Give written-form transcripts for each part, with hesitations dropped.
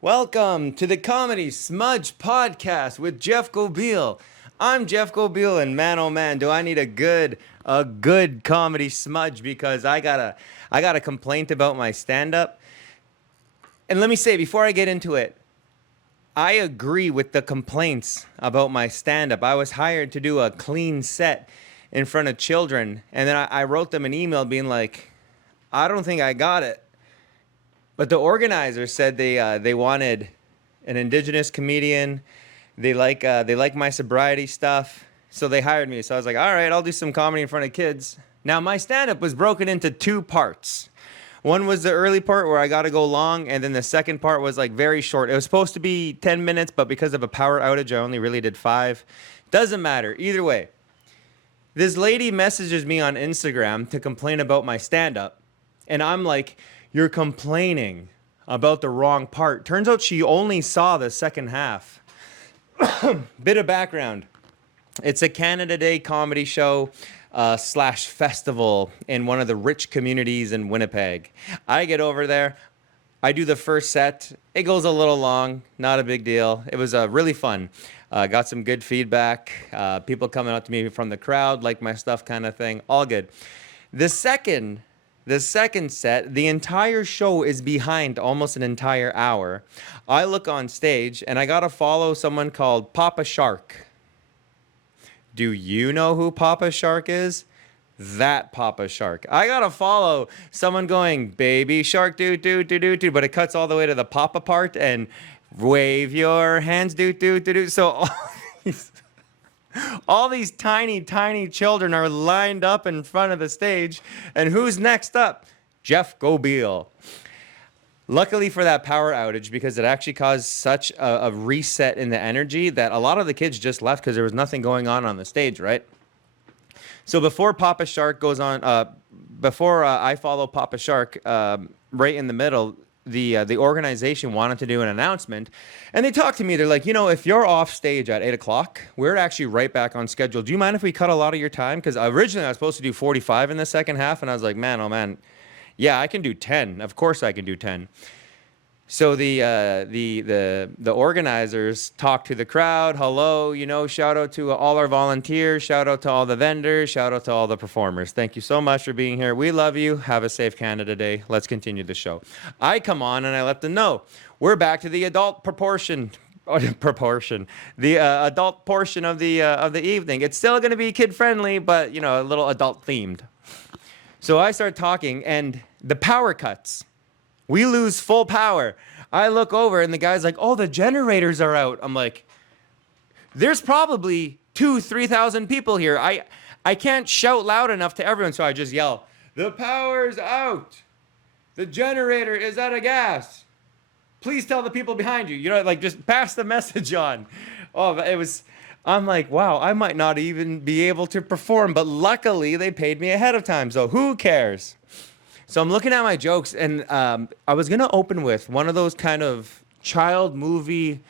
Welcome to the Comedy Smudge podcast with Jeff Gobeil. I'm Jeff Gobeil, and man, oh man, do I need a good comedy smudge because I got a complaint about my stand-up. And let me say before I get into it, I agree with the complaints about my stand-up. I was hired to do a clean set in front of children, and then I wrote them an email being like, I don't think I got it. But the organizers said they wanted an indigenous comedian. They like my sobriety stuff, so they hired me. So I was like, all right, I'll do some comedy in front of kids. Now my stand-up was broken into two parts. One was the early part where I got to go long, and then the second part was like very short. It was supposed to be 10 minutes, but because of a power outage, I only really did 5. Doesn't matter. Either way, this lady messages me on Instagram to complain about my stand-up, and I'm like, you're complaining about the wrong part. Turns out she only saw the second half. Bit of background. It's a Canada Day comedy show slash festival in one of the rich communities in Winnipeg. I get over there. I do the first set. It goes a little long. Not a big deal. It was really fun. Got some good feedback. People coming up to me from the crowd, like my stuff kind of thing. All good. The second the second set, the entire show is behind almost an entire hour. I look on stage and I gotta follow someone called Papa Shark. Do you know who Papa Shark is? That Papa Shark. I gotta follow someone going, baby shark, do, but it cuts all the way to the Papa part and wave your hands, do. So all these tiny, tiny children are lined up in front of the stage. And who's next up? Jeff Gobeil. Luckily for that power outage, because it actually caused such a reset in the energy that a lot of the kids just left because there was nothing going on the stage, right? So before Papa Shark goes on, before I follow Papa Shark, right in the middle, the organization wanted to do an announcement, and they talked to me. They're like, if you're off stage at 8 o'clock, we're actually right back on schedule. Do you mind if we cut a lot of your time? Because originally I was supposed to do 45 in the second half, and I was like, man, oh man, yeah, I can do 10. Of course I can do 10. So the organizers talk to the crowd. Hello, shout out to all our volunteers. Shout out to all the vendors. Shout out to all the performers. Thank you so much for being here. We love you. Have a safe Canada Day. Let's continue the show. I come on and I let them know we're back to the adult the adult portion of the evening. It's still going to be kid friendly, but a little adult themed. So I start talking, and the power cuts. We lose full power. I look over and the guy's like, oh, the generators are out. I'm like, there's probably 3,000 people here. I can't shout loud enough to everyone, so I just yell, the power's out. The generator is out of gas. Please tell the people behind you. Just pass the message on. I'm like, wow, I might not even be able to perform, but luckily they paid me ahead of time, so who cares? So I'm looking at my jokes, and I was going to open with one of those kind of child movie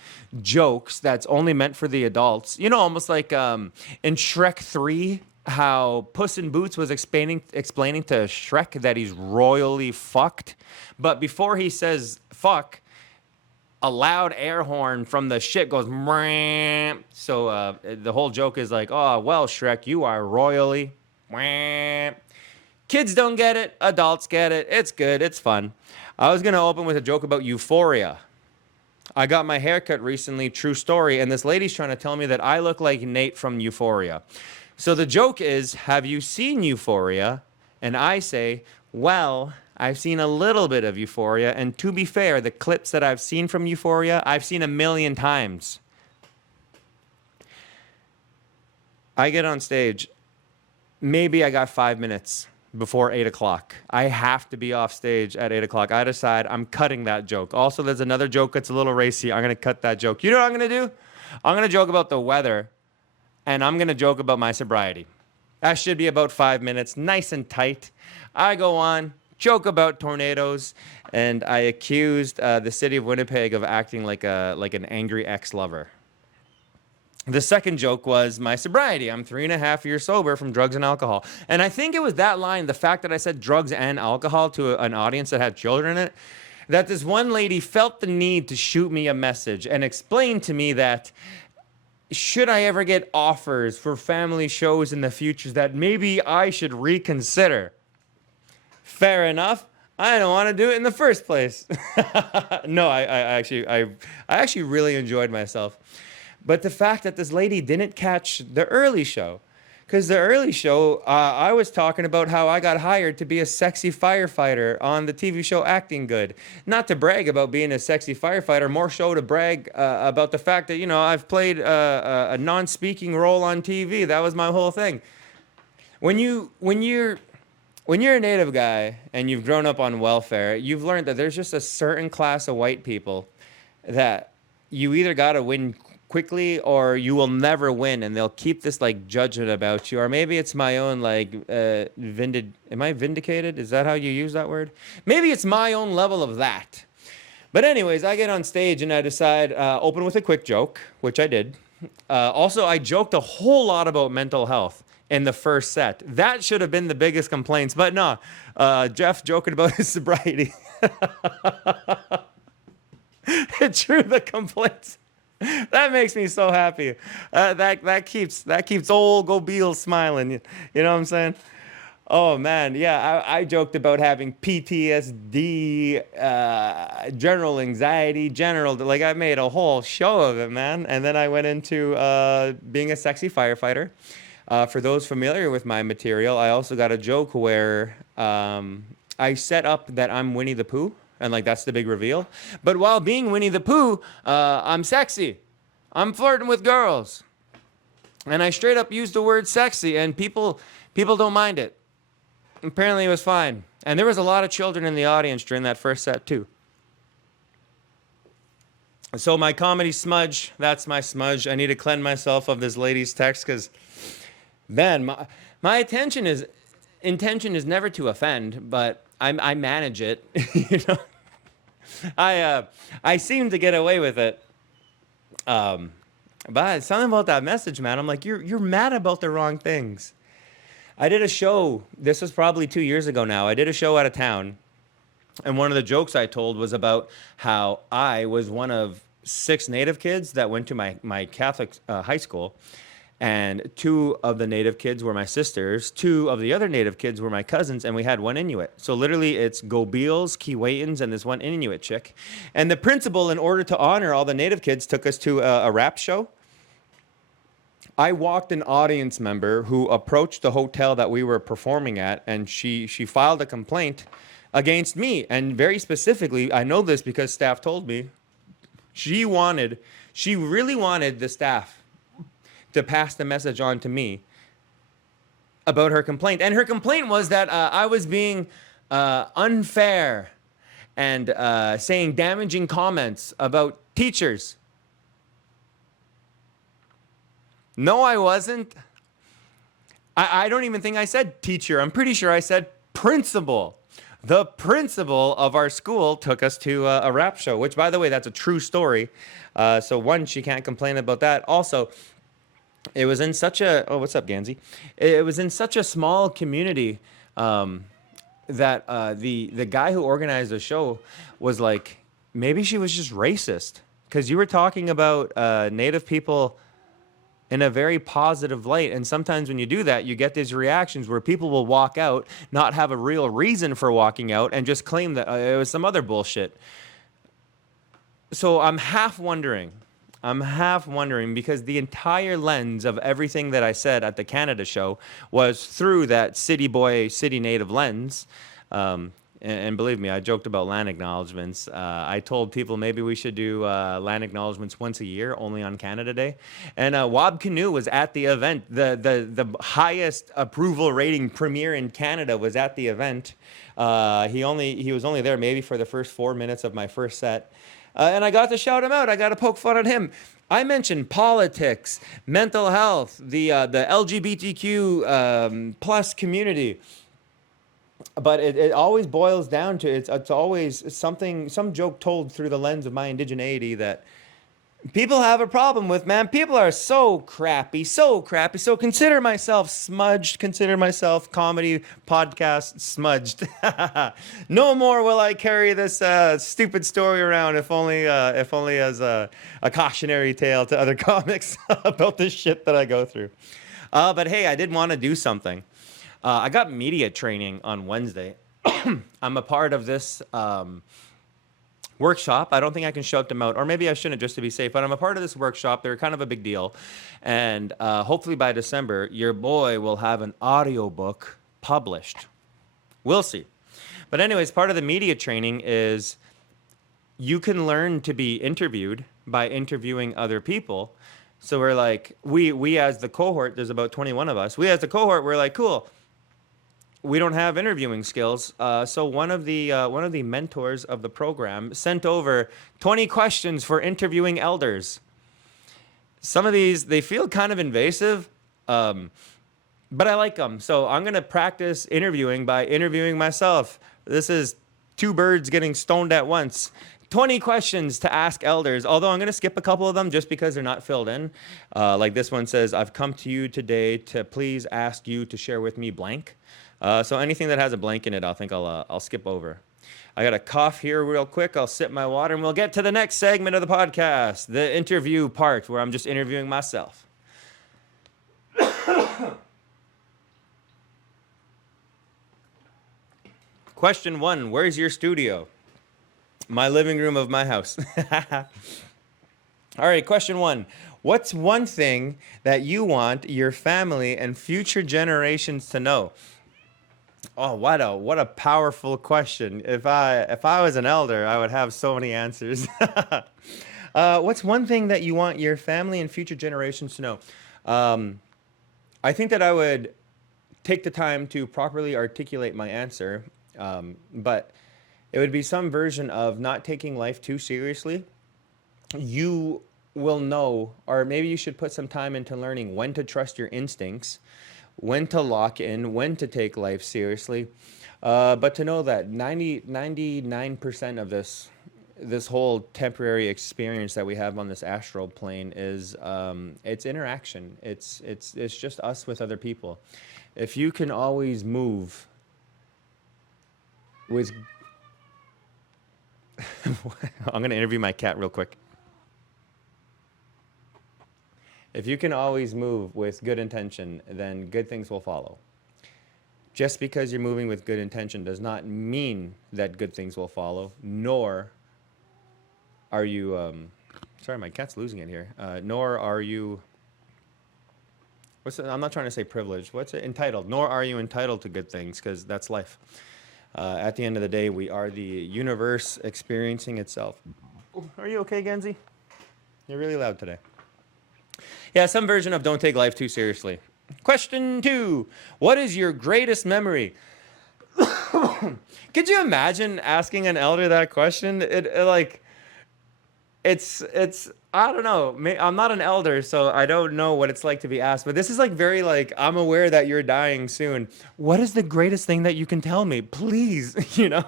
jokes that's only meant for the adults. Almost like in Shrek 3, how Puss in Boots was explaining to Shrek that he's royally fucked. But before he says fuck, a loud air horn from the ship goes, Mwah. So the whole joke is like, oh, well, Shrek, you are royally. Mwah. Kids don't get it. Adults get it. It's good. It's fun. I was going to open with a joke about Euphoria. I got my hair cut recently, true story, and this lady's trying to tell me that I look like Nate from Euphoria. So the joke is, have you seen Euphoria? And I say, well, I've seen a little bit of Euphoria, and to be fair, the clips that I've seen from Euphoria, I've seen 1,000,000 times. I get on stage. Maybe I got 5 minutes before 8 o'clock. I have to be off stage at 8 o'clock. I decide I'm cutting that joke. Also, there's another joke that's a little racy. I'm going to cut that joke. You know what I'm going to do? I'm going to joke about the weather, and I'm going to joke about my sobriety. That should be about 5 minutes, nice and tight. I go on, joke about tornadoes, and I accused the city of Winnipeg of acting like an angry ex-lover. The second joke was my sobriety. I'm 3.5 years sober from drugs and alcohol. And I think it was that line, the fact that I said drugs and alcohol to an audience that had children in it. that this one lady felt the need to shoot me a message and explain to me that should I ever get offers for family shows in the future, that maybe I should reconsider. Fair enough. I don't want to do it in the first place. No, I actually really enjoyed myself. But the fact that this lady didn't catch the early show, because the early show, I was talking about how I got hired to be a sexy firefighter on the TV show Acting Good. Not to brag about being a sexy firefighter, more so to brag about the fact that, I've played a non-speaking role on TV. That was my whole thing. When you're a native guy and you've grown up on welfare, you've learned that there's just a certain class of white people that you either got to win quickly or you will never win, and they'll keep this like judgment about you. Or maybe it's my own like am I vindicated? Is that how you use that word? Maybe it's my own level of that. But anyways, I get on stage and I decide open with a quick joke, which I did. Also, I joked a whole lot about mental health in the first set. That should have been the biggest complaints, but no. Jeff joking about his sobriety. It drew the complaints. That makes me so happy. That keeps old Gobeil smiling. You know what I'm saying? Oh man, yeah. I joked about having PTSD, general anxiety, like I made a whole show of it, man. And then I went into being a sexy firefighter. For those familiar with my material, I also got a joke where I set up that I'm Winnie the Pooh. And like that's the big reveal. But while being Winnie the Pooh, I'm sexy. I'm flirting with girls. And I straight up used the word sexy, and people don't mind it. Apparently it was fine. And there was a lot of children in the audience during that first set too. So my comedy smudge, that's my smudge. I need to cleanse myself of this lady's text because, man, my intention is never to offend, but I manage it. I seem to get away with it. But something about that message, man. I'm like, you're mad about the wrong things. I did a show. This was probably 2 years ago now. I did a show out of town, and one of the jokes I told was about how I was one of 6 Native kids that went to my Catholic high school. And 2 of the Native kids were my sisters. 2 of the other Native kids were my cousins, and we had 1 Inuit. So literally it's Gobeils, Keewatans, and this 1 Inuit chick. And the principal, in order to honor all the Native kids, took us to a rap show. I walked an audience member who approached the hotel that we were performing at, and she filed a complaint against me. And very specifically, I know this because staff told me, she really wanted the staff to pass the message on to me about her complaint. And her complaint was that I was being unfair and saying damaging comments about teachers. No, I wasn't. I don't even think I said teacher. I'm pretty sure I said principal. The principal of our school took us to a rap show, which, by the way, that's a true story. So one, she can't complain about that. Also, it was in such a, oh, what's up, Gansey? It was in such a small community that the guy who organized the show was like, maybe she was just racist. Because you were talking about Native people in a very positive light. And sometimes when you do that, you get these reactions where people will walk out, not have a real reason for walking out, and just claim that it was some other bullshit. So I'm half wondering because the entire lens of everything that I said at the Canada show was through that city boy, city native lens. And believe me, I joked about land acknowledgements. I told people maybe we should do land acknowledgements once a year, only on Canada Day. And Wab Canoe was at the event. The highest approval rating premier in Canada was at the event. He was only there maybe for the first 4 minutes of my first set. And I got to shout him out. I got to poke fun at him. I mentioned politics, mental health, the LGBTQ plus community. But it always boils down to it's always some joke told through the lens of my indigeneity that People have a problem with, man. People are so crappy, so crappy. So consider myself smudged. Consider myself comedy podcast smudged. No more will I carry this stupid story around. If only as a cautionary tale to other comics about the shit that I go through. But hey, I did want to do something. I got media training on Wednesday. I'm a part of this. Workshop. I don't think I can shout them out, or maybe I shouldn't just to be safe, but I'm a part of this workshop. They're kind of a big deal. And hopefully by December, your boy will have an audiobook published. We'll see. But anyways, part of the media training is you can learn to be interviewed by interviewing other people. So we're like, we as the cohort, there's about 21 of us. We as the cohort, we're like, cool. We don't have interviewing skills, so one of the mentors of the program sent over 20 questions for interviewing elders. Some of these they feel kind of invasive, but I like them. So I'm gonna practice interviewing by interviewing myself. This is two birds getting stoned at once. 20 questions to ask elders, although I'm going to skip a couple of them just because they're not filled in. Like this one says, I've come to you today to please ask you to share with me blank. So anything that has a blank in it, I'll skip over. I got a cough here real quick. I'll sip my water and we'll get to the next segment of the podcast, the interview part where I'm just interviewing myself. Question 1, where's your studio? My living room of my house. All right, question 1. What's one thing that you want your family and future generations to know? Oh, what a powerful question. If I was an elder, I would have so many answers. What's one thing that you want your family and future generations to know? I think that I would take the time to properly articulate my answer, but it would be some version of not taking life too seriously. You will know, or maybe you should put some time into learning when to trust your instincts, when to lock in, when to take life seriously. But to know that 99% of this whole temporary experience that we have on this astral plane is it's interaction. It's just us with other people. If you can always move with I'm going to interview my cat real quick. If you can always move with good intention, then good things will follow. Just because you're moving with good intention does not mean that good things will follow, nor are you, sorry, my cat's losing it here, nor are you, I'm not trying to say privileged, what's it, entitled, nor are you entitled to good things, because that's life. At the end of the day, we are the universe experiencing itself. Are you okay, Genzi? You're really loud today. Yeah, some version of don't take life too seriously. Question 2. What is your greatest memory? Could you imagine asking an elder that question? It's I don't know. I'm not an elder, so I don't know what it's like to be asked. But this is like very like, I'm aware that you're dying soon. What is the greatest thing that you can tell me? Please, you know?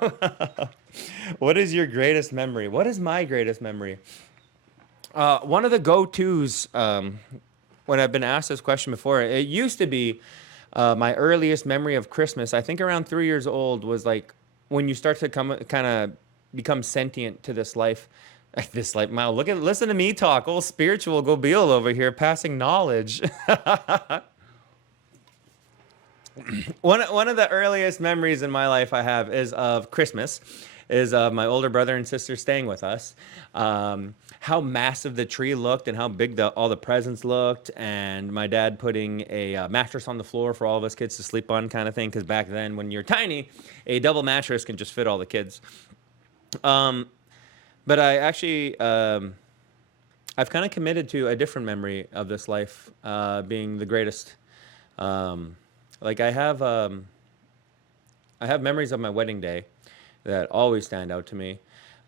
What is your greatest memory? What is my greatest memory? One of the go-tos when I've been asked this question before, it used to be my earliest memory of Christmas. I think around 3 years old was like when you start to kind of become sentient to this life. This life, wow, listen to me talk, old spiritual Gobeil over here, passing knowledge. One of the earliest memories in my life I have is of Christmas, is of my older brother and sister staying with us. How massive the tree looked and how big all the presents looked, and my dad putting a mattress on the floor for all of us kids to sleep on, kind of thing, because back then when you're tiny, a double mattress can just fit all the kids. But I actually, I've kind of committed to a different memory of this life being the greatest. Like I have memories of my wedding day that always stand out to me.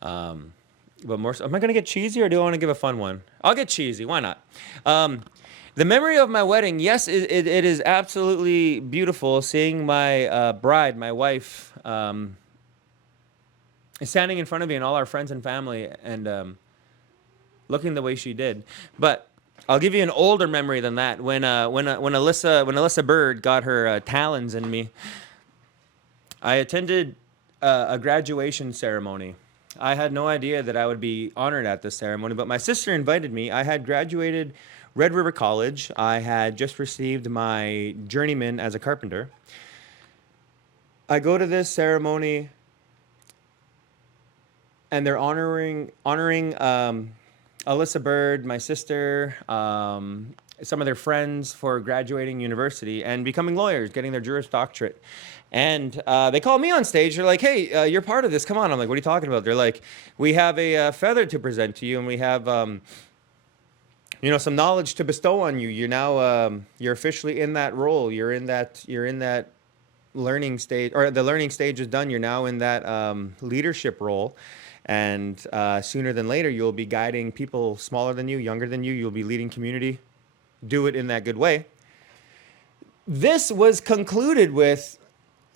But more so, am I going to get cheesy or do I want to give a fun one? I'll get cheesy. Why not? The memory of my wedding, yes, it is absolutely beautiful seeing my bride, my wife, standing in front of me and all our friends and family, and looking the way she did. But I'll give you an older memory than that. When Alyssa Bird got her talons in me, I attended a graduation ceremony. I had no idea that I would be honored at this ceremony, but my sister invited me. I had graduated Red River College. I had just received my journeyman as a carpenter. I go to this ceremony, and they're honoring Alyssa Bird, my sister, some of their friends for graduating university and becoming lawyers, getting their Juris Doctorate. And they call me on stage. They're like, hey, you're part of this. Come on. I'm like, what are you talking about? They're like, we have a feather to present to you, and we have, some knowledge to bestow on you. You're now, you're officially in that role. You're in that learning stage, or the learning stage is done. You're now in that leadership role. And sooner than later, you'll be guiding people smaller than you, younger than you. You'll be leading community. Do it in that good way. This was concluded with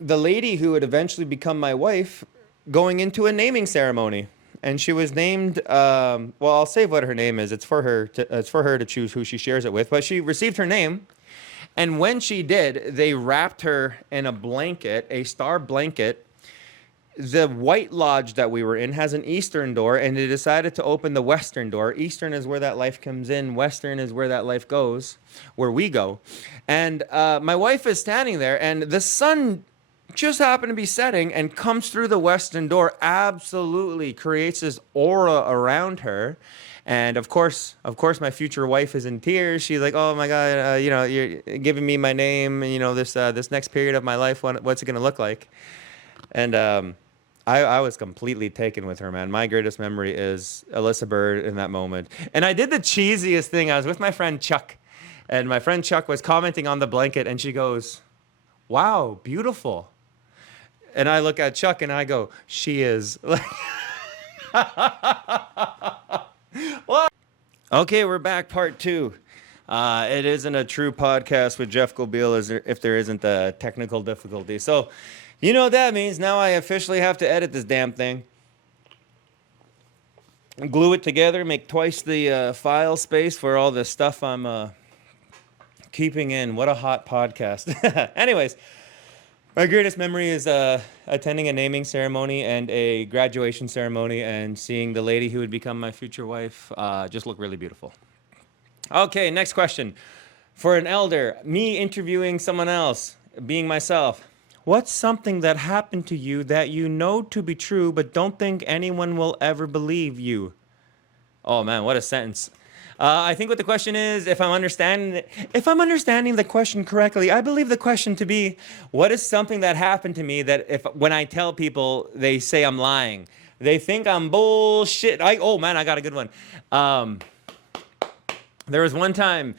the lady who would eventually become my wife going into a naming ceremony. And she was named, well, I'll say what her name is. It's for her to choose who she shares it with. But she received her name. And when she did, they wrapped her in a blanket, a star blanket. The White Lodge that we were in has an eastern door, and they decided to open the western door. Eastern is where that life comes in. Western is where that life goes, where we go. And my wife is standing there, and the sun just happened to be setting and comes through the western door, absolutely creates this aura around her. And of course, my future wife is in tears. She's like, "Oh my God, you're giving me my name, and this next period of my life, what's it gonna look like?" And I was completely taken with her, man. My greatest memory is Alyssa Bird in that moment. And I did the cheesiest thing. I was with my friend Chuck, and my friend Chuck was commenting on the blanket, and she goes, "Wow, beautiful." And I look at Chuck, and I go, "She is." What? Okay, we're back, part 2. It isn't a true podcast with Jeff Gobeil if there isn't a technical difficulty. So, you know what that means. Now I officially have to edit this damn thing. Glue it together, make twice the file space for all the stuff I'm keeping in. What a hot podcast. Anyways, my greatest memory is attending a naming ceremony and a graduation ceremony and seeing the lady who would become my future wife just look really beautiful. Okay, next question. For an elder, me interviewing someone else, being myself. What's something that happened to you that you know to be true but don't think anyone will ever believe you? Oh man, what a sentence. I think what the question is, if I'm understanding the question correctly, I believe the question to be, what is something that happened to me that when I tell people, they say I'm lying. They think I'm bullshit. Oh man, I got a good one. There was one time,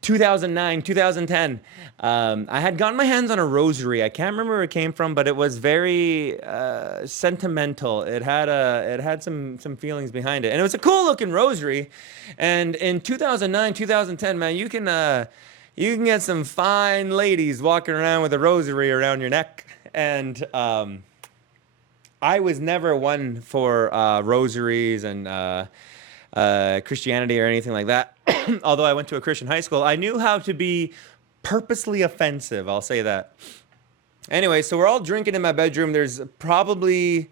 2009, 2010, I had gotten my hands on a rosary. I can't remember where it came from, but it was very sentimental. It had some feelings behind it, and it was a cool looking rosary. And in 2009, 2010, man, you can get some fine ladies walking around with a rosary around your neck. And I was never one for rosaries and Christianity or anything like that. Although I went to a Christian high school, I knew how to be purposely offensive. I'll say that. Anyway, so we're all drinking in my bedroom. There's probably,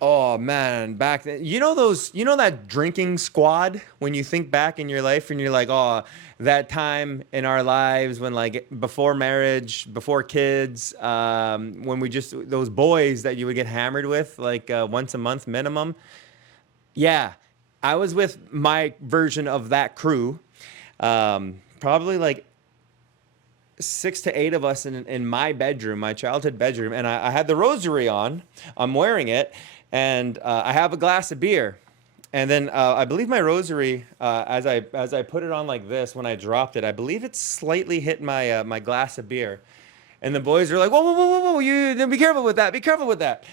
oh man, back then, you know that drinking squad when you think back in your life and you're like, oh, that time in our lives when like before marriage, before kids, when those boys that you would get hammered with like once a month minimum. Yeah. I was with my version of that crew, probably like 6 to 8 of us in my bedroom, my childhood bedroom, and I had the rosary on. I'm wearing it, and I have a glass of beer, and then I believe my rosary, as I put it on like this, when I dropped it, I believe it slightly hit my glass of beer, and the boys are like, whoa, you be careful with that, be careful with that,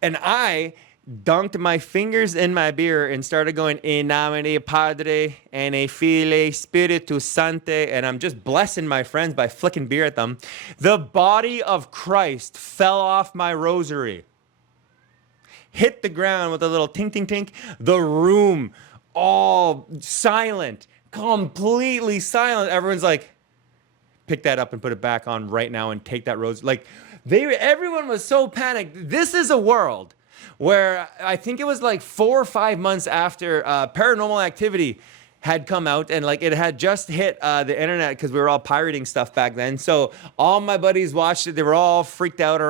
and I dunked my fingers in my beer and started going in nomine Padre and Filii Spiritus Sancti, and I'm just blessing my friends by flicking beer at them. The body of Christ fell off my rosary, hit the ground with a little tink tink tink. The room all silent, completely silent. Everyone's like, pick that up and put it back on right now and take that rose. Like everyone was so panicked. This is a world where I think it was like 4 or 5 months after Paranormal Activity had come out, and like it had just hit the internet because we were all pirating stuff back then. So all my buddies watched it. They were all freaked out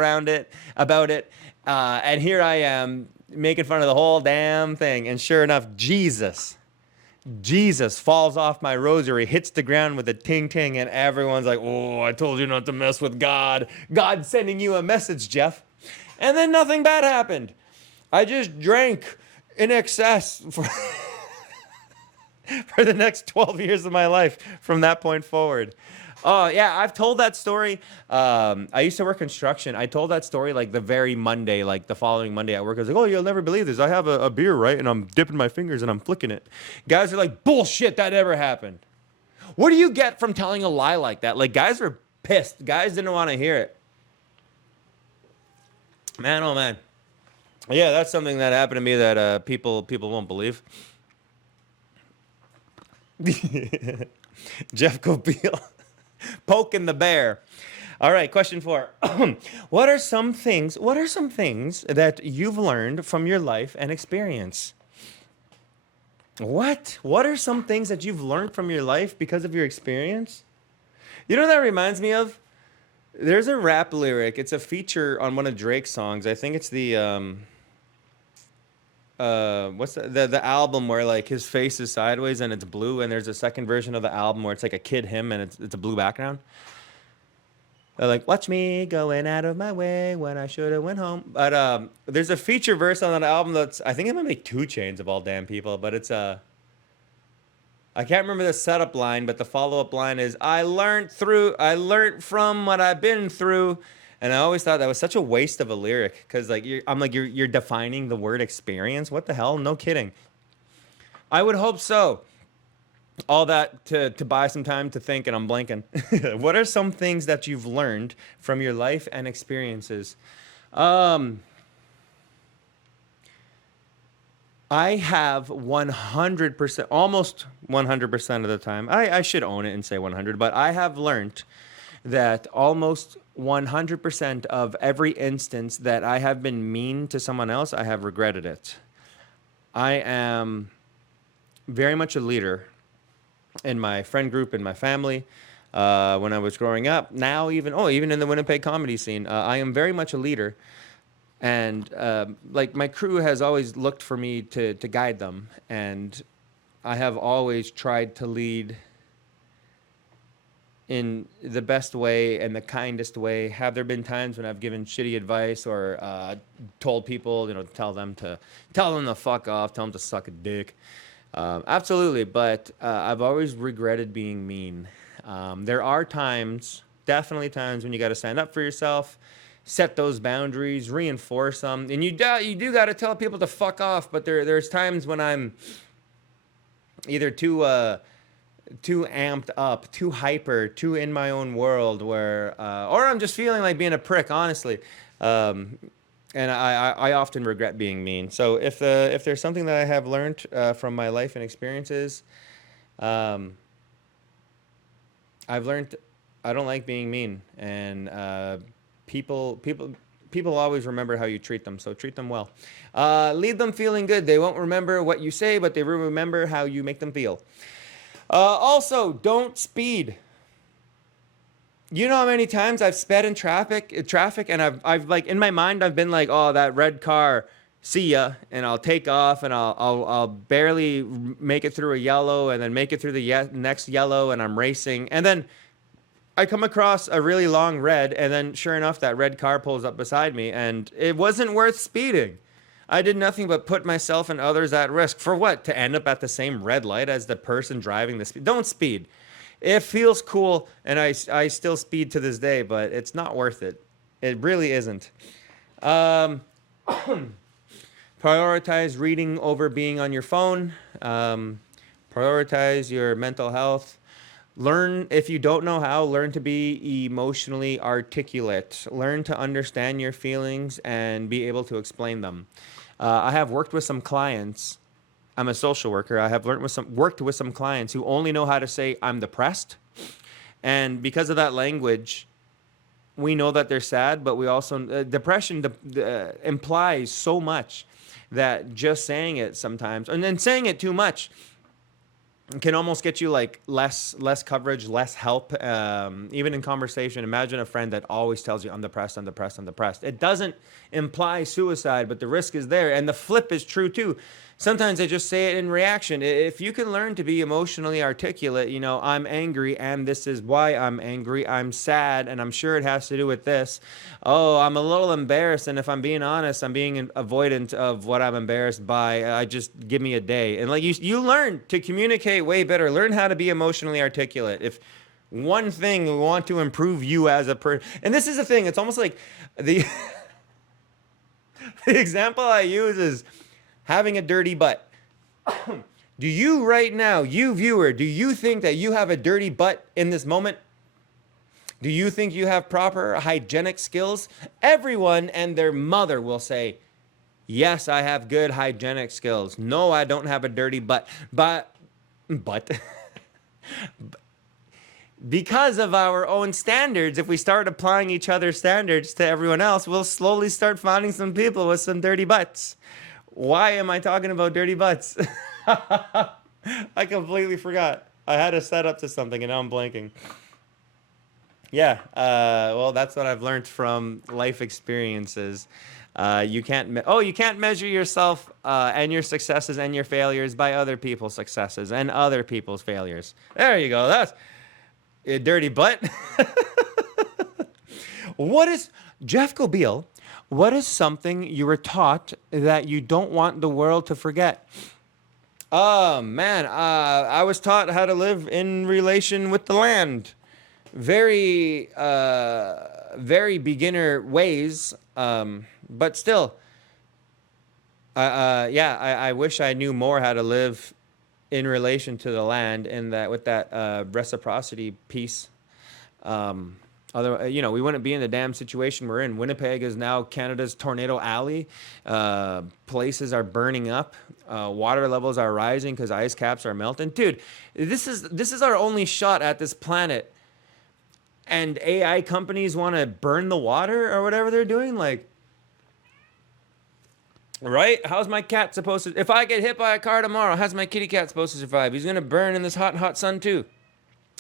about it. And here I am making fun of the whole damn thing. And sure enough, Jesus falls off my rosary, hits the ground with a ting ting, and everyone's like, oh, I told you not to mess with God. God's sending you a message, Jeff. And then nothing bad happened. I just drank in excess for the next 12 years of my life from that point forward. Oh, yeah, I've told that story. I used to work construction. I told that story like the very Monday, like the following Monday at work. I was like, oh, you'll never believe this. I have a beer, right? And I'm dipping my fingers and I'm flicking it. Guys are like, bullshit, that never happened. What do you get from telling a lie like that? Like, guys were pissed. Guys didn't want to hear it. Man, oh, man. Yeah, that's something that happened to me that people won't believe. Jeff Gobeil. Poking the bear. All right, question 4. What are some things that you've learned from your life and experience? What are some things that you've learned from your life because of your experience? You know what that reminds me of? There's a rap lyric. It's a feature on one of Drake's songs. I think it's the what's the album where like his face is sideways and it's blue, and there's a second version of the album where it's like a kid him and it's a blue background. They're like, watch me going out of my way when I should have went home. But there's a feature verse on that album that's, I think it might be 2 Chainz of all damn people, but it's I can't remember the setup line, but the follow-up line is, I learned from what I've been through. And I always thought that was such a waste of a lyric, because like you're defining the word experience. What the hell? No kidding. I would hope so. All that to buy some time to think, and I'm blanking. What are some things that you've learned from your life and experiences? I have 100%, almost 100% of the time. I should own it and say 100, but I have learned that almost 100% of every instance that I have been mean to someone else, I have regretted it. I am very much a leader in my friend group, in my family, when I was growing up. Now, even in the Winnipeg comedy scene, I am very much a leader. And like my crew has always looked for me to guide them. And I have always tried to lead in the best way and the kindest way. Have there been times when I've given shitty advice or told people, tell them to fuck off, tell them to suck a dick? Absolutely, but I've always regretted being mean. There are definitely times when you got to stand up for yourself, set those boundaries, reinforce them, and you do got to tell people to fuck off. But there's times when I'm either too amped up, too hyper, too in my own world, or I'm just feeling like being a prick, honestly. And I often regret being mean. So if there's something that I have learned from my life and experiences, I've learned I don't like being mean. And people always remember how you treat them, so treat them well. Leave them feeling good. They won't remember what you say, but they will remember how you make them feel. Also, don't speed. You know how many times I've sped in traffic, and I've like in my mind I've been like, oh, that red car, see ya, and I'll take off, and I'll barely make it through a yellow, and then make it through the next yellow, and I'm racing, and then I come across a really long red, and then sure enough, that red car pulls up beside me, and it wasn't worth speeding. I did nothing but put myself and others at risk. For what? To end up at the same red light as the person driving the speed? Don't speed. It feels cool, and I still speed to this day, but it's not worth it. It really isn't. Prioritize reading over being on your phone. Prioritize your mental health. Learn, if you don't know how, learn to be emotionally articulate. Learn to understand your feelings and be able to explain them. I have worked with some clients I'm a social worker. I have worked with some clients who only know how to say I'm depressed. And because of that language, we know that they're sad, but we also depression implies so much that just saying it sometimes, and then saying it too much, can almost get you like less coverage, less help, even in conversation. Imagine a friend that always tells you, I'm depressed, I'm depressed, I'm depressed. It doesn't imply suicide, but the risk is there. And the flip is true too. Sometimes they just say it in reaction. If you can learn to be emotionally articulate, you know, I'm angry and this is why I'm angry. I'm sad and I'm sure it has to do with this. Oh, I'm a little embarrassed. And if I'm being honest, I'm being avoidant of what I'm embarrassed by. I just give me a day. And like you learn to communicate way better. Learn how to be emotionally articulate. If one thing we want to improve you as a person, and this is the thing, it's almost like the, the example I use is having a dirty butt. Do you right now, you viewer, do you think that you have a dirty butt in this moment? Do you think you have proper hygienic skills? Everyone and their mother will say, yes, I have good hygienic skills. No, I don't have a dirty butt. But because of our own standards, if we start applying each other's standards to everyone else, we'll slowly start finding some people with some dirty butts. Why am I talking about dirty butts? I completely forgot. I had a setup to something and now I'm blanking. Yeah, well, that's what I've learned from life experiences. You can't measure yourself and your successes and your failures by other people's successes and other people's failures. There you go. That's a dirty butt. What is Jeff Gobeil? What is something you were taught that you don't want the world to forget? Oh, man. I was taught how to live in relation with the land. Very, very beginner ways. But still, I wish I knew more how to live in relation to the land and that with that reciprocity piece. Other, we wouldn't be in the damn situation we're in. Winnipeg is now Canada's tornado alley. Places are burning up. Water levels are rising because ice caps are melting. Dude, this is our only shot at this planet. And AI companies want to burn the water or whatever they're doing. Like, right? How's my cat supposed to... If I get hit by a car tomorrow, how's my kitty cat supposed to survive? He's going to burn in this hot, hot sun too.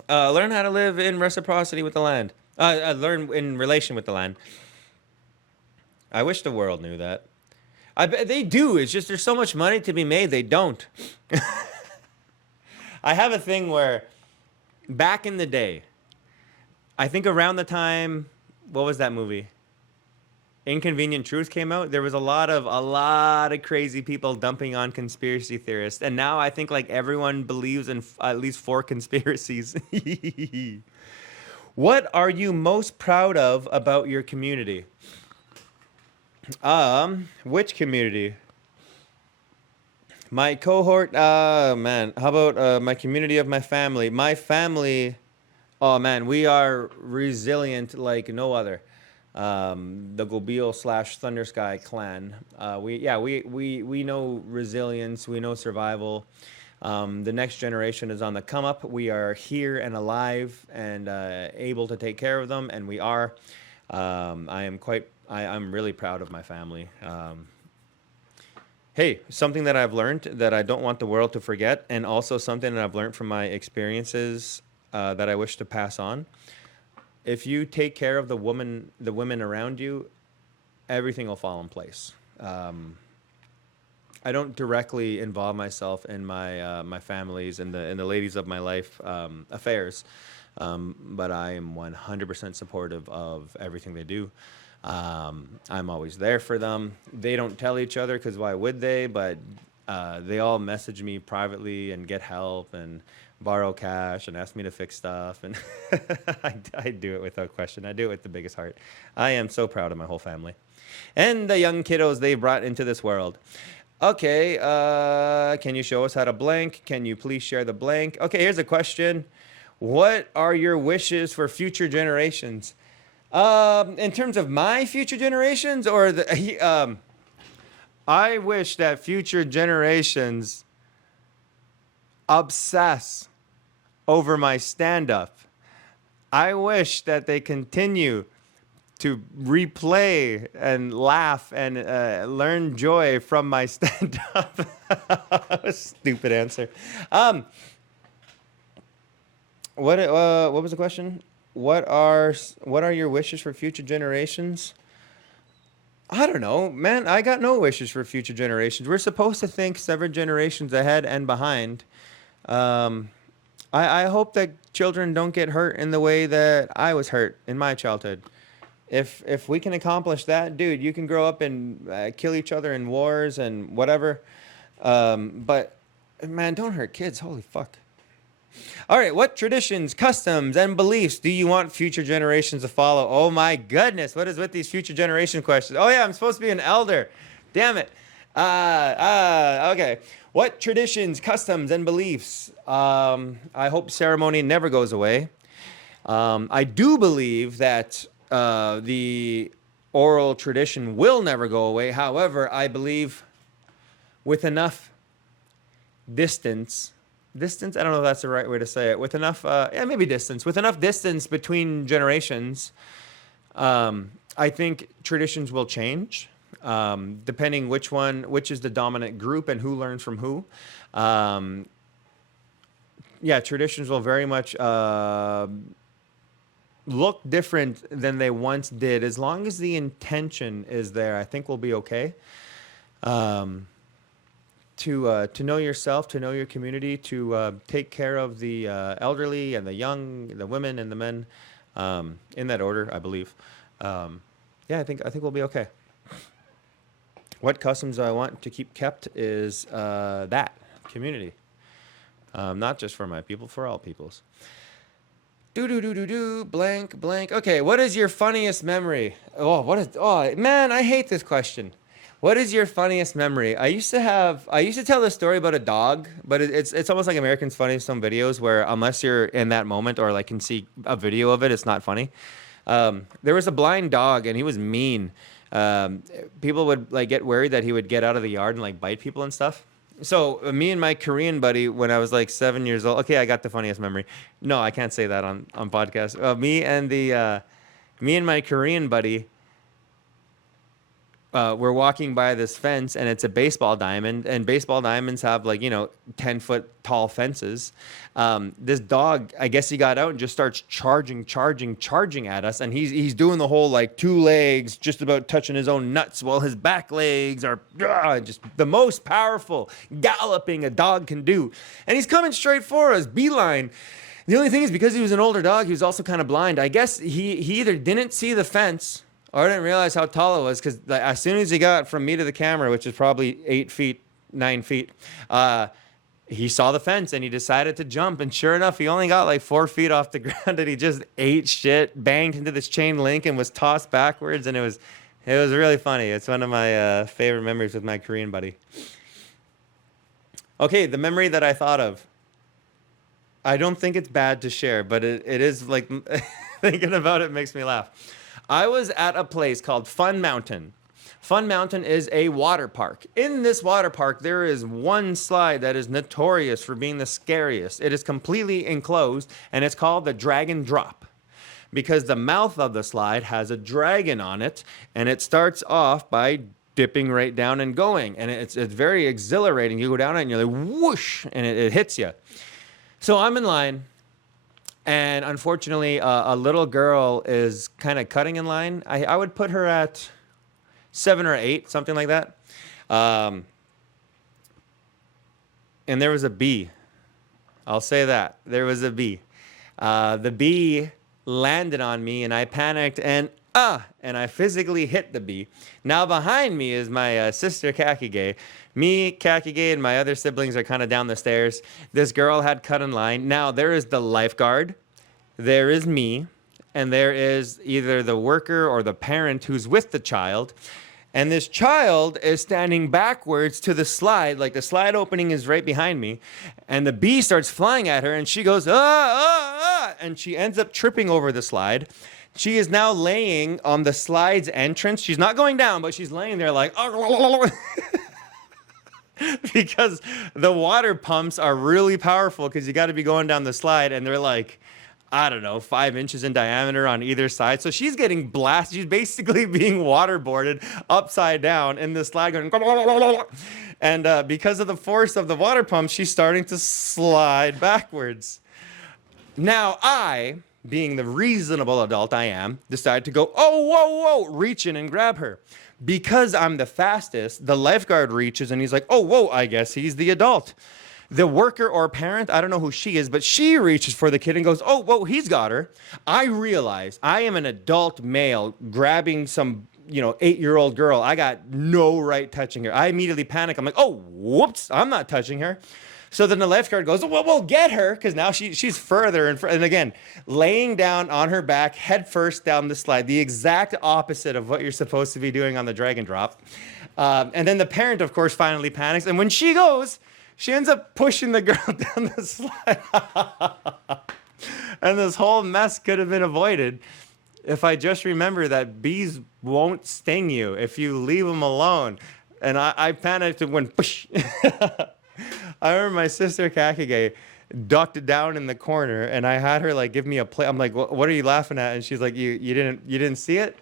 Learn how to live in reciprocity with the land. Learn in relation with the land. I wish the world knew that. I bet they do. It's just there's so much money to be made. They don't. I have a thing where back in the day, I think around the time, what was that movie? Inconvenient Truth came out. There was a lot of crazy people dumping on conspiracy theorists. And now I think like everyone believes in at least 4 conspiracies. What are you most proud of about your community? Which community? My cohort, man, how about my community of my family? My family, oh man, we are resilient like no other. The Gobeil / Thunder Sky clan. We know resilience, we know survival. The next generation is on the come up. We are here and alive and able to take care of them, and we are. I'm really proud of my family. Hey, something that I've learned that I don't want the world to forget, and also something that I've learned from my experiences that I wish to pass on. If you take care of the women around you, everything will fall in place. I don't directly involve myself in my family's and the ladies of my life affairs, but I am 100% supportive of everything they do. I'm always there for them. They don't tell each other because why would they? But they all message me privately and get help and borrow cash and ask me to fix stuff. And I do it without question. I do it with the biggest heart. I am so proud of my whole family and the young kiddos they brought into this world. Okay, can you show us how to blank? Can you please share the blank? Okay, here's a question. What are your wishes for future generations? In terms of my future generations or I wish that future generations obsess over my stand-up. I wish that they continue to replay and laugh and learn joy from my stand-up. Stupid answer. What was the question? What are your wishes for future generations? I don't know, man. I got no wishes for future generations. We're supposed to think several generations ahead and behind. Um, I hope that children don't get hurt in the way that I was hurt in my childhood. If we can accomplish that, dude, you can grow up and kill each other in wars and whatever. But man, don't hurt kids. Holy fuck. All right, what traditions, customs, and beliefs do you want future generations to follow? Oh my goodness, what is with these future generation questions? Oh yeah, I'm supposed to be an elder. Damn it. Okay. What traditions, customs, and beliefs? I hope ceremony never goes away. I do believe that the oral tradition will never go away. However, I believe with enough distance, I don't know if that's the right way to say it, with enough, maybe distance, with enough distance between generations, I think traditions will change, depending which is the dominant group and who learns from who. Yeah, traditions will very much look different than they once did. As long as the intention is there, I think we'll be okay. To know yourself, to know your community, to take care of the elderly and the young, the women and the men, in that order, I believe. Yeah, I think we'll be okay. What customs I want to keep kept is that community, not just for my people, for all peoples. Blank. Okay, what is your funniest memory? Oh man, I hate this question. What is your funniest memory? I used to tell this story about a dog, but it's almost like American's Funniest Home Videos, where unless you're in that moment or like can see a video of it, it's not funny. There was a blind dog and he was mean. People would like get worried that he would get out of the yard and like bite people and stuff. So me and my Korean buddy, when I was like 7 years old, okay, I got the funniest memory. No, I can't say that on podcast. Me and my Korean buddy, we're walking by this fence and it's a baseball diamond, and baseball diamonds have 10-foot tall fences. This dog, I guess he got out and just starts charging at us. And he's doing the whole like two legs just about touching his own nuts while his back legs are just the most powerful galloping a dog can do. And he's coming straight for us, beeline. The only thing is, because he was an older dog, he was also kind of blind. I guess he either didn't see the fence or I didn't realize how tall it was, because as soon as he got from me to the camera, which is probably 8 feet, 9 feet, he saw the fence and he decided to jump. And sure enough, he only got like 4 feet off the ground and he just ate shit, banged into this chain link and was tossed backwards. And it was really funny. It's one of my favorite memories with my Korean buddy. Okay, the memory that I thought of. I don't think it's bad to share, but it is like thinking about it makes me laugh. I was at a place called Fun Mountain. Fun Mountain is a water park. In this water park, there is one slide that is notorious for being the scariest. It is completely enclosed, and it's called the Dragon Drop, because the mouth of the slide has a dragon on it, and it starts off by dipping right down and going. And it's very exhilarating. You go down it, and you're like, whoosh, and it hits you. So I'm in line. And unfortunately, a little girl is kind of cutting in line. I would put her at 7 or 8, something like that. And there was a bee. I'll say that. There was a bee. The bee landed on me, and I panicked, and I physically hit the bee. Now behind me is my sister, Kakige. Me, Kakige, and my other siblings are kind of down the stairs. This girl had cut in line. Now there is the lifeguard, there is me, and there is either the worker or the parent who's with the child. And this child is standing backwards to the slide, like the slide opening is right behind me. And the bee starts flying at her, and she goes, and she ends up tripping over the slide. She is now laying on the slide's entrance. She's not going down, but she's laying there like, because the water pumps are really powerful because you got to be going down the slide and they're like, I don't know, 5 inches in diameter on either side. So she's getting blasted. She's basically being waterboarded upside down in the slide going, and because of the force of the water pump, she's starting to slide backwards. Now I, being the reasonable adult I am, decide to go, oh, whoa, whoa, reach in and grab her. Because I'm the fastest, the lifeguard reaches and he's like, oh, whoa, I guess he's the adult. The worker or parent, I don't know who she is, but she reaches for the kid and goes, oh, whoa, he's got her. I realize I am an adult male grabbing some, 8-year-old girl. I got no right touching her. I immediately panic. I'm like, oh, whoops, I'm not touching her. So then the lifeguard goes, well, we'll get her, because now she's further. And again, laying down on her back, head first down the slide, the exact opposite of what you're supposed to be doing on the drag and drop. And then the parent, of course, finally panics. And when she goes, she ends up pushing the girl down the slide. And this whole mess could have been avoided if I just remember that bees won't sting you if you leave them alone. And I panicked and went, push. I remember my sister Kakage ducked down in the corner, and I had her like give me a play. I'm like, "What are you laughing at?" And she's like, "You didn't see it?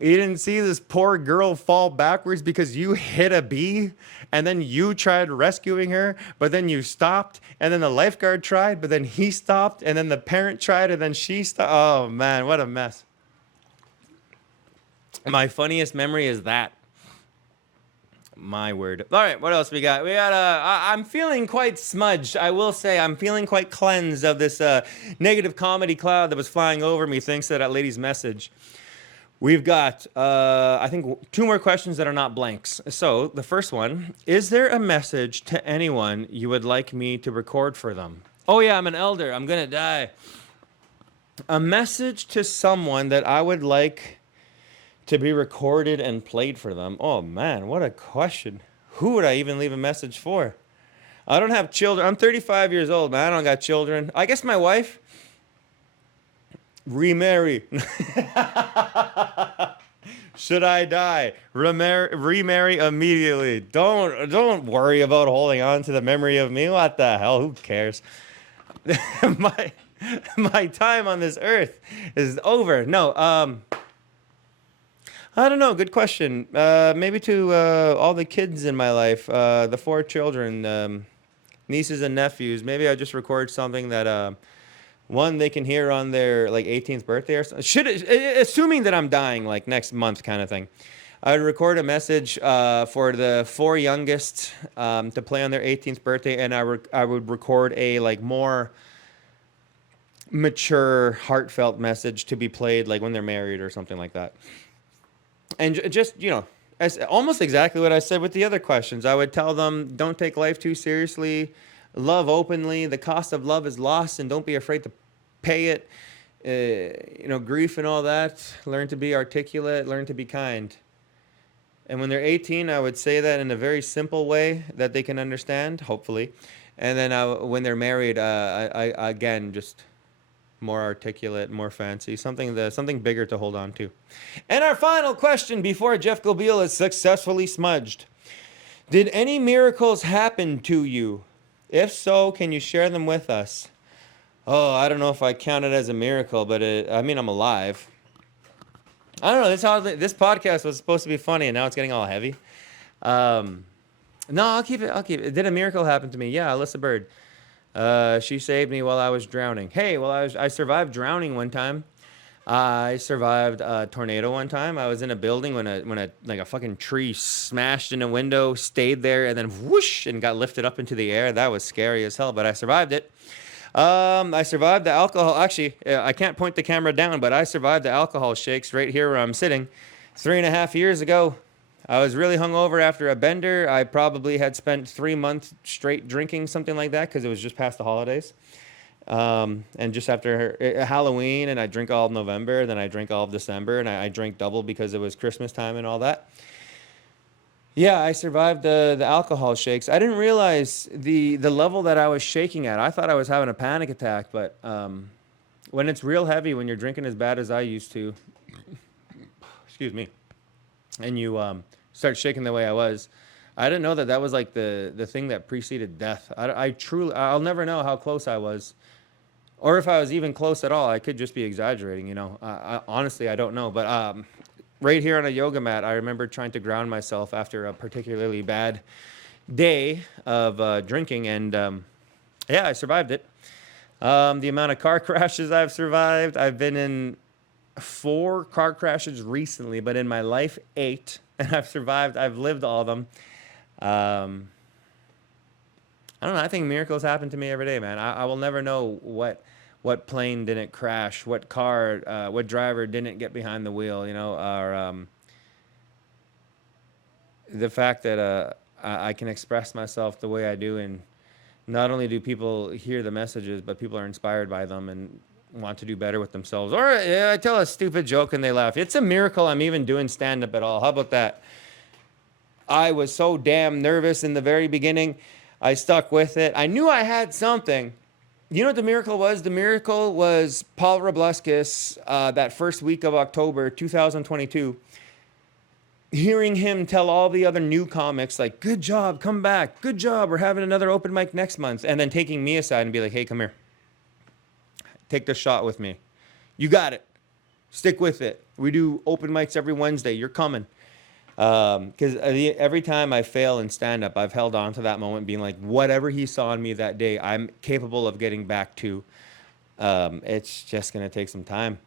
You didn't see this poor girl fall backwards because you hit a bee, and then you tried rescuing her, but then you stopped, and then the lifeguard tried, but then he stopped, and then the parent tried, and then she stopped. Oh man, what a mess!" My funniest memory is that. My word. All right, what else we got? I'm feeling quite smudged. I will say I'm feeling quite cleansed of this negative comedy cloud that was flying over me thanks to that lady's message. We've got, I think, 2 more questions that are not blanks. So the first one, is there a message to anyone you would like me to record for them? Oh yeah, I'm an elder. I'm going to die. A message to someone that I would like to be recorded and played for them. Oh man, what a question. Who would I even leave a message for? I don't have children. I'm 35 years old, man. I don't got children. I guess my wife. Remarry. Should I die? Remarry immediately. Don't worry about holding on to the memory of me. What the hell? Who cares? my time on this earth is over. No, I don't know. Good question. Maybe to all the kids in my life, the 4 children, nieces and nephews. Maybe I just record something that one they can hear on their like 18th birthday or something. Assuming that I'm dying like next month, kind of thing. I would record a message for the 4 youngest to play on their 18th birthday, and I would record a like more mature, heartfelt message to be played like when they're married or something like that. And just, as almost exactly what I said with the other questions. I would tell them, don't take life too seriously, love openly, the cost of love is lost, and don't be afraid to pay it. Grief and all that, learn to be articulate, learn to be kind. And when they're 18, I would say that in a very simple way that they can understand, hopefully. And then when they're married, I again, just more articulate, more fancy, something bigger to hold on to. And our final question before Jeff Gobeil is successfully smudged. Did any miracles happen to you? If so, can you share them with us? Oh, I don't know if I count it as a miracle, but I'm alive. I don't know. This podcast was supposed to be funny, and now it's getting all heavy. No, I'll keep it. Did a miracle happen to me? Yeah, Alyssa Bird. She saved me while I was drowning. Hey, I survived drowning one time. I survived a tornado one time. I was in a building when a fucking tree smashed in a window, stayed there, and then whoosh and got lifted up into the air. That was scary as hell, but I survived it. I survived the alcohol. Actually, I can't point the camera down, but I survived the alcohol shakes right here where I'm sitting 3.5 years ago. I was really hungover after a bender. I probably had spent 3 months straight drinking, something like that, because it was just past the holidays. And just after Halloween, and I drink all of November, then I drink all of December, and I drank double because it was Christmas time and all that. Yeah, I survived the alcohol shakes. I didn't realize the level that I was shaking at. I thought I was having a panic attack, but when it's real heavy, when you're drinking as bad as I used to, excuse me, and you start shaking the way I was, I didn't know that that was like the thing that preceded death. I truly, I'll never know how close I was, or if I was even close at all. I could just be exaggerating, you know. Honestly, I don't know. But right here on a yoga mat, I remember trying to ground myself after a particularly bad day of drinking, and yeah, I survived it. The amount of car crashes I've survived, I've been in 4 car crashes recently, but in my life, 8, and I've survived. I've lived all of them. Um, I don't know. I think miracles happen to me every day, man. I will never know what plane didn't crash, what car, what driver didn't get behind the wheel, you know, or the fact that I can express myself the way I do, and not only do people hear the messages, but people are inspired by them and want to do better with themselves. Or yeah, I tell a stupid joke and they laugh. It's a miracle I'm even doing stand-up at all. How about that? I was so damn nervous in the very beginning. I stuck with it. I knew I had something. You know what the miracle was? The miracle was Paul Robluskis, that first week of October 2022. Hearing him tell all the other new comics, like, good job, come back, good job, we're having another open mic next month. And then taking me aside and be like, hey, come here. Take the shot with me. You got it. Stick with it. We do open mics every Wednesday. You're coming. Because every time I fail in stand-up, I've held on to that moment being like, whatever he saw in me that day, I'm capable of getting back to. It's just going to take some time.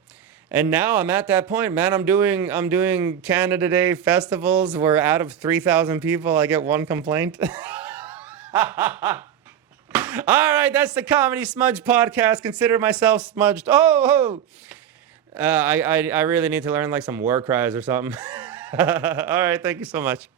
And now I'm at that point, man. I'm doing Canada Day festivals where out of 3,000 people, I get 1 complaint. All right, that's the Comedy Smudge podcast. Consider myself smudged. Oh, I really need to learn like some war cries or something. All right, thank you so much.